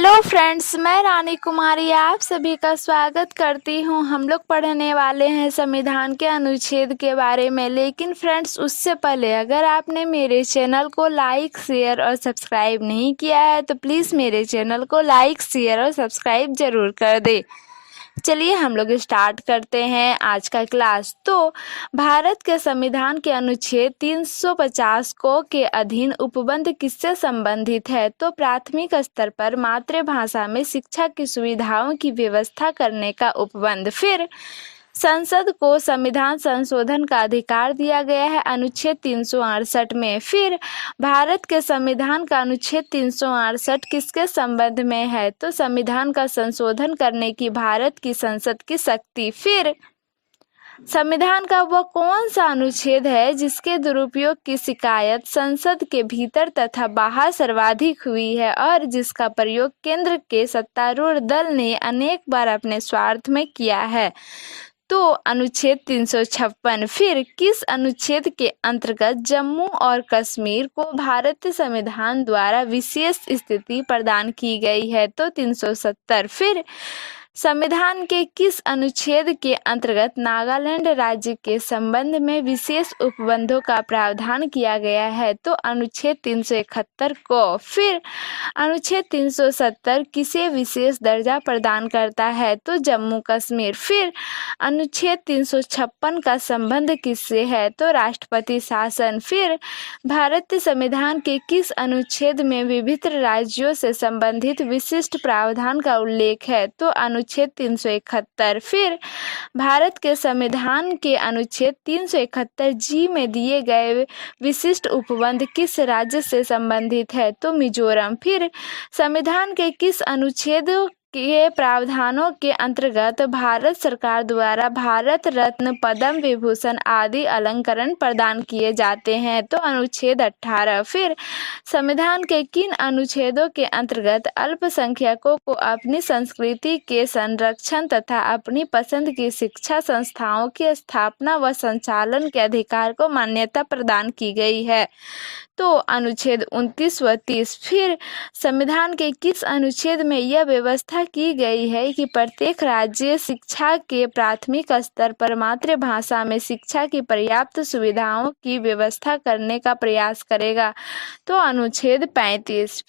Hello friends, मैं रानी कुमारी आप सभी का स्वागत करती हूँ। हम लोग पढ़ने वाले हैं संविधान के अनुच्छेद के बारे में। लेकिन फ्रेंड्स, उससे पहले अगर आपने मेरे चैनल को लाइक, शेयर और सब्सक्राइब नहीं किया है तो प्लीज़ मेरे चैनल को लाइक, शेयर और सब्सक्राइब ज़रूर कर दे। चलिए हम लोग स्टार्ट करते हैं आज का क्लास। तो भारत के संविधान के अनुच्छेद 350 को के अधीन उपबंध किससे संबंधित है? तो प्राथमिक स्तर पर मातृभाषा में शिक्षा की सुविधाओं की व्यवस्था करने का उपबंध। फिर संसद को संविधान संशोधन का अधिकार दिया गया है अनुच्छेद 368 में। फिर भारत के संविधान का अनुच्छेद 368 किसके संबंध में है? तो संविधान का संशोधन करने की भारत की संसद की शक्ति। फिर संविधान का वह कौन सा अनुच्छेद है जिसके दुरुपयोग की शिकायत संसद के भीतर तथा बाहर सर्वाधिक हुई है और जिसका प्रयोग केंद्र के सत्तारूढ़ दल ने अनेक बार अपने स्वार्थ में किया है? तो अनुच्छेद 356। फिर किस अनुच्छेद के अंतर्गत जम्मू और कश्मीर को भारतीय संविधान द्वारा विशेष स्थिति प्रदान की गई है? तो 370। फिर संविधान के किस अनुच्छेद के अंतर्गत नागालैंड राज्य के संबंध में विशेष उपबंधों का प्रावधान किया गया है? तो अनुच्छेद 371 को। फिर अनुच्छेद 370 किसे विशेष दर्जा प्रदान करता है? तो जम्मू कश्मीर। फिर अनुच्छेद 356 का संबंध किससे है? तो राष्ट्रपति शासन। फिर भारतीय संविधान के किस अनुच्छेद में विभिन्न राज्यों से संबंधित विशिष्ट प्रावधान का उल्लेख है? तो अनुच्छेद 371। फिर भारत के संविधान के अनुच्छेद 371 जी में दिए गए विशिष्ट उपबंध किस राज्य से संबंधित है? तो मिजोरम। फिर संविधान के किस अनुच्छेद के प्रावधानों के अंतर्गत भारत सरकार द्वारा भारत रत्न, पद्म विभूषण आदि अलंकरण प्रदान किए जाते हैं? तो अनुच्छेद 18। फिर संविधान के किन अनुच्छेदों के अंतर्गत अल्पसंख्यकों को अपनी संस्कृति के संरक्षण तथा अपनी पसंद की शिक्षा संस्थाओं की स्थापना व संचालन के अधिकार को मान्यता प्रदान की गई है? तो अनुच्छेद 29 व 30। फिर संविधान के किस अनुच्छेद में यह व्यवस्था की गई है कि प्रत्येक राज्य शिक्षा के प्राथमिक स्तर पर मातृभाषा में शिक्षा की पर्याप्त सुविधाओं की व्यवस्था करने का प्रयास करेगा? तो अनुच्छेद 35।